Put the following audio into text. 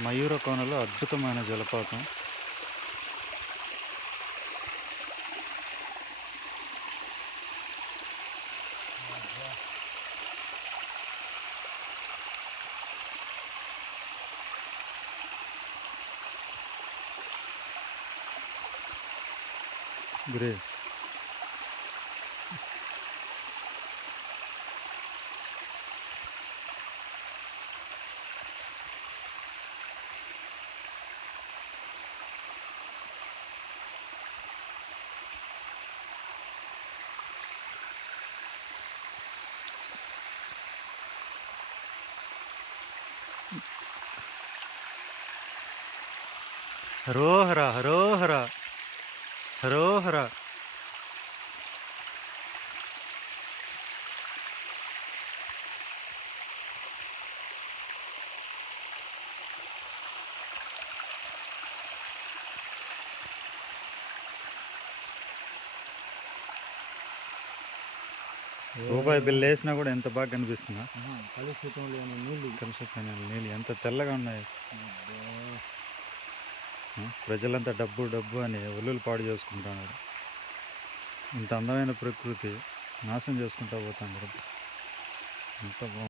మయూర కోనలో అద్భుతమైన జలపాతం. గ్రే హరోహర హరోహర హరోహర. రూపాయి బిల్లు వేసినా కూడా ఎంత బాగా కనిపిస్తుందా? కలుషితం లేని నీళ్ళు. కలుషితం నీళ్ళు ఎంత తెల్లగా ఉన్నాయి. ప్రజలంతా డబ్బు డబ్బు అని ఒల్లులు పాడు చేసుకుంటున్నారు. ఇంత అందమైన ప్రకృతి నాశనం చేసుకుంటూ పోతాను. ఎంత బాగుంది.